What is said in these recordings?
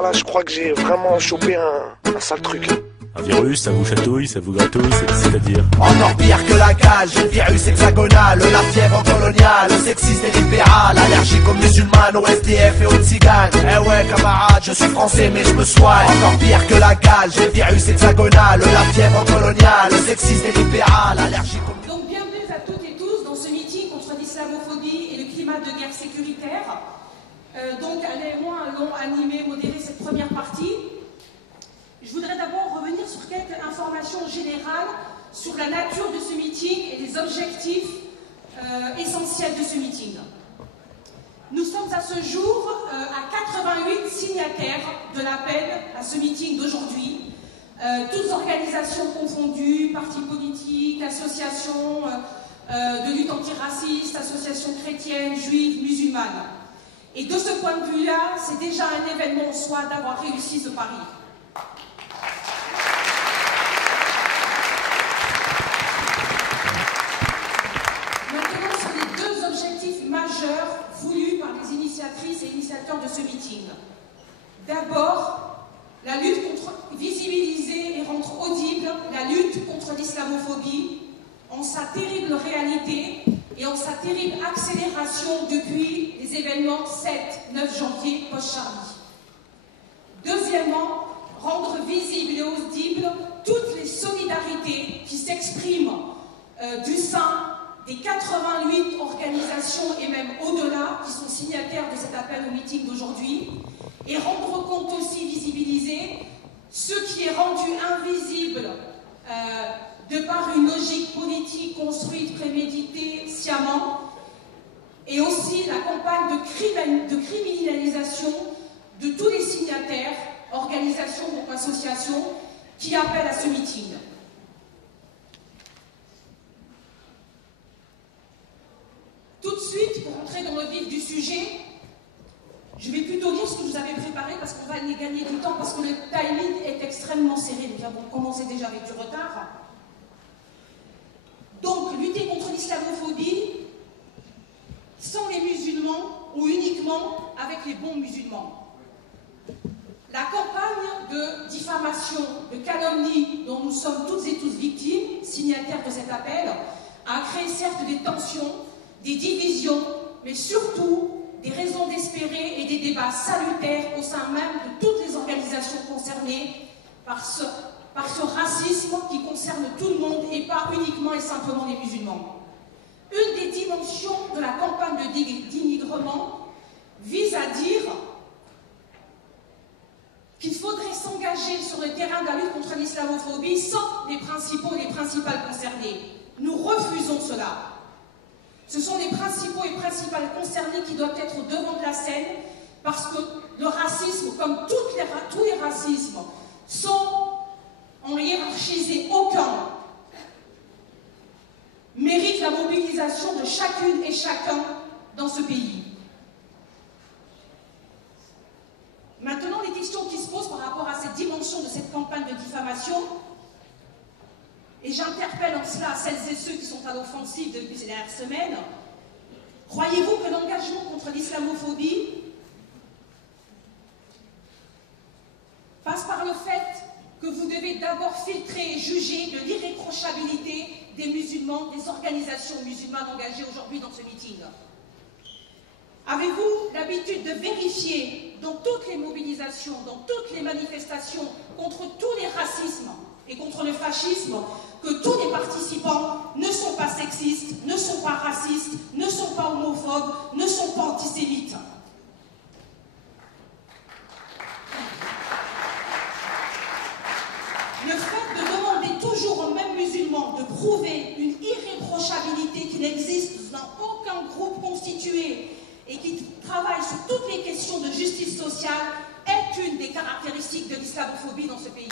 Là, je crois que j'ai vraiment chopé un sale truc. Un virus, ça vous chatouille, ça vous gratouille, c'est-à-dire Encore pire que la cage, le virus hexagonal, la fièvre coloniale, sexiste et libéral, allergique aux musulmanes, aux SDF et aux tziganes. Eh ouais camarade, je suis français mais je me soigne. Encore pire que la cage, le virus hexagonal, la fièvre coloniale, sexiste et libéral, allergique aux... Donc bienvenue à toutes et tous dans ce meeting contre l'islamophobie et le climat de guerre sécuritaire. Donc Alain et moi allons animer, modérer cette première partie. Je voudrais d'abord revenir sur quelques informations générales sur la nature de ce meeting et les objectifs essentiels de ce meeting. Nous sommes à ce jour à 88 signataires de l'appel à ce meeting d'aujourd'hui, toutes organisations confondues, partis politiques, associations de lutte antiraciste, associations chrétiennes, juives, musulmanes. Et de ce point de vue-là, c'est déjà un événement en soi d'avoir réussi ce pari. Maintenant, sur les deux objectifs majeurs voulus par les initiatrices et initiateurs de ce meeting. D'abord, la lutte contre visibiliser et rendre audible la lutte contre l'islamophobie en sa terrible réalité et en sa terrible accélération depuis les événements 7-9 janvier post-Charlie. Deuxièmement, rendre visible et audible toutes les solidarités qui s'expriment du sein des 88 organisations et même au-delà qui sont signataires de cet appel au meeting d'aujourd'hui et rendre compte aussi, visibiliser ce qui est rendu invisible de par une logique politique construite, préméditée, sciemment, et aussi la campagne de criminalisation de tous les signataires, organisations ou associations qui appellent à ce meeting. Tout de suite, pour entrer dans le vif du sujet, je vais plutôt lire ce que je vous avais préparé parce qu'on va gagner du temps, parce que le timing est extrêmement serré. Nous avons commencé déjà avec du retard. Donc, lutter contre l'islamophobie sans les musulmans ou uniquement avec les bons musulmans. La campagne de diffamation, de calomnie dont nous sommes toutes et tous victimes, signataires de cet appel, a créé certes des tensions, des divisions, mais surtout des raisons d'espérer et des débats salutaires au sein même de toutes les organisations concernées par ce racisme qui concerne tout le monde et pas uniquement et simplement les musulmans. Une des dimensions de la campagne de dénigrement vise à dire qu'il faudrait s'engager sur le terrain de la lutte contre l'islamophobie sans les principaux et les principales concernés. Nous refusons cela. Ce sont les principaux et principales concernés qui doivent être au devant de la scène parce que le racisme, comme tous les racismes, sont en hiérarchisé aucun, mérite la mobilisation de chacune et chacun dans ce pays. Maintenant, les questions qui se posent par rapport à cette dimension de cette campagne de diffamation, et j'interpelle en cela celles et ceux qui sont à l'offensive depuis ces dernières semaines, croyez-vous que l'engagement contre l'islamophobie passe par le fait que vous devez d'abord filtrer et juger de l'irréprochabilité des musulmans, des organisations musulmanes engagées aujourd'hui dans ce meeting? Avez-vous l'habitude de vérifier dans toutes les mobilisations, dans toutes les manifestations contre tous les racismes et contre le fascisme, que tous les participants ne sont pas sexistes, ne sont pas racistes, ne sont pas homophobes, ne sont pas antisémites? Le fait de demander toujours aux mêmes musulmans de prouver une irréprochabilité qui n'existe dans aucun groupe constitué et qui travaille sur toutes les questions de justice sociale est une des caractéristiques de l'islamophobie dans ce pays.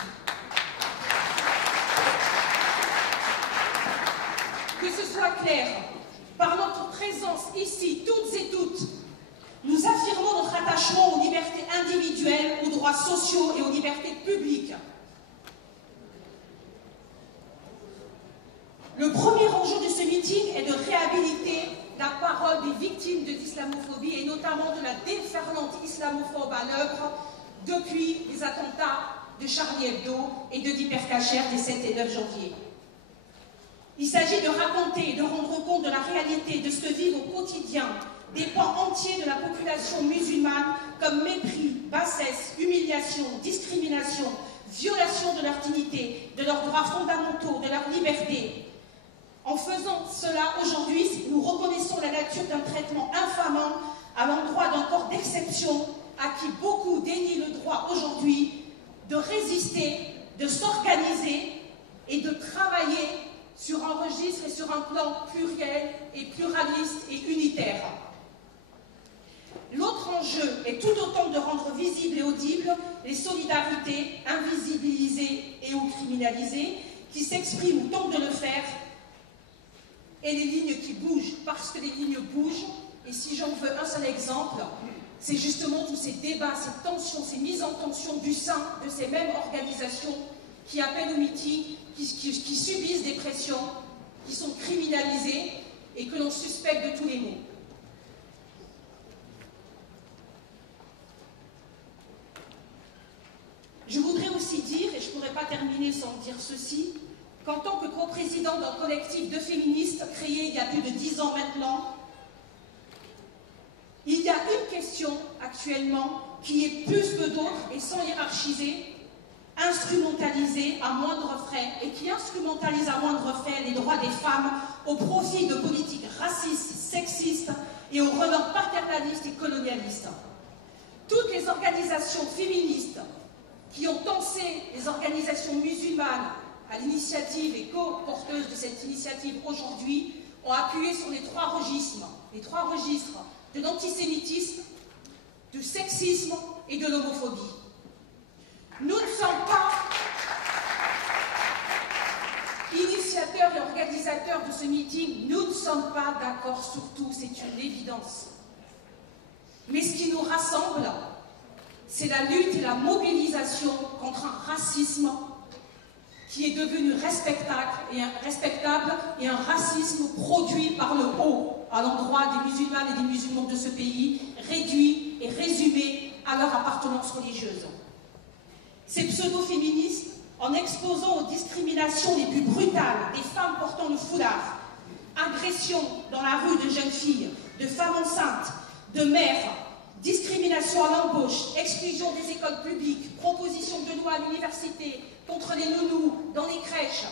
Que ce soit clair, par notre présence ici, toutes et toutes, nous affirmons notre attachement aux libertés individuelles, aux droits sociaux et aux libertés publiques. Le premier enjeu de ce meeting est de réhabiliter la parole des victimes de l'islamophobie et notamment de la déferlante islamophobe à l'œuvre depuis de Charlie Hebdo et de l'Hypercacher des 7 et 9 janvier. Il s'agit de raconter et de rendre compte de la réalité de ce que vivent au quotidien des pans entiers de la population musulmane comme mépris, bassesse, humiliation, discrimination, violation de leur dignité, de leurs droits fondamentaux, de leur liberté. En faisant cela aujourd'hui, nous reconnaissons la nature d'un traitement infamant à l'endroit d'un corps d'exception à qui beaucoup dénient le droit aujourd'hui de résister, de s'organiser et de travailler sur un registre et sur un plan pluriel et pluraliste et unitaire. L'autre enjeu est tout autant de rendre visibles et audibles les solidarités invisibilisées et ou criminalisées qui s'expriment ou tentent de le faire et les lignes qui bougent, parce que les lignes bougent. Et si j'en veux un seul exemple, c'est justement tous ces débats, ces tensions, ces mises en tension du sein de ces mêmes organisations qui appellent au meeting, qui subissent des pressions, qui sont criminalisées et que l'on suspecte de tous les maux. Je voudrais aussi dire, et je ne pourrais pas terminer sans dire ceci, qu'en tant que coprésident d'un collectif de féministes créé il y a plus de 10 ans maintenant, il y a une question actuellement qui est plus que d'autres et sans hiérarchiser, instrumentalisée à moindre frais et qui instrumentalise à moindre frais les droits des femmes au profit de politiques racistes, sexistes et aux relents paternalistes et colonialistes. Toutes les organisations féministes qui ont tensé les organisations musulmanes à l'initiative et co-porteuses de cette initiative aujourd'hui ont appuyé sur les trois registres de l'antisémitisme, du sexisme et de l'homophobie. Nous ne sommes pas initiateurs et organisateurs de ce meeting, nous ne sommes pas d'accord sur tout, c'est une évidence. Mais ce qui nous rassemble, c'est la lutte et la mobilisation contre un racisme qui est devenu respectable et un racisme produit par le haut à l'endroit des musulmanes et des musulmans de ce pays, réduit et résumé à leur appartenance religieuse. Ces pseudo-féministes, en exposant aux discriminations les plus brutales des femmes portant le foulard, agressions dans la rue de jeunes filles, de femmes enceintes, de mères, discrimination à l'embauche, exclusion des écoles publiques, proposition de loi à l'université contre les nounous dans les crèches,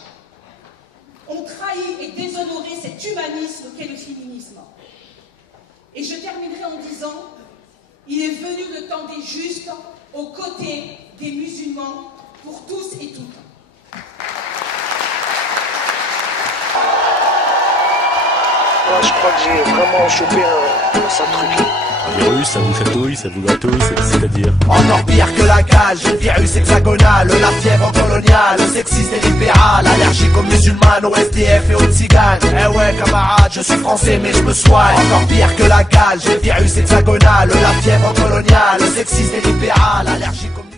ont trahi et déshonoré cet humanisme qu'est le féminisme. Et je terminerai en disant, il est venu le temps des justes aux côtés des musulmans pour tous et toutes. Ouais, je crois que j'ai vraiment chopé un sale truc. Un virus, ça vous chatouille, ça vous gratouille, c'est-à-dire Encore pire que la cage, le virus hexagonal, la fièvre coloniale, sexiste et libéral, allergique aux musulmanes, aux SDF et aux tziganes. Eh ouais camarade, je suis français mais je me soigne. Encore pire que la cage, le virus hexagonal, la fièvre coloniale, sexiste et libéral, allergique aux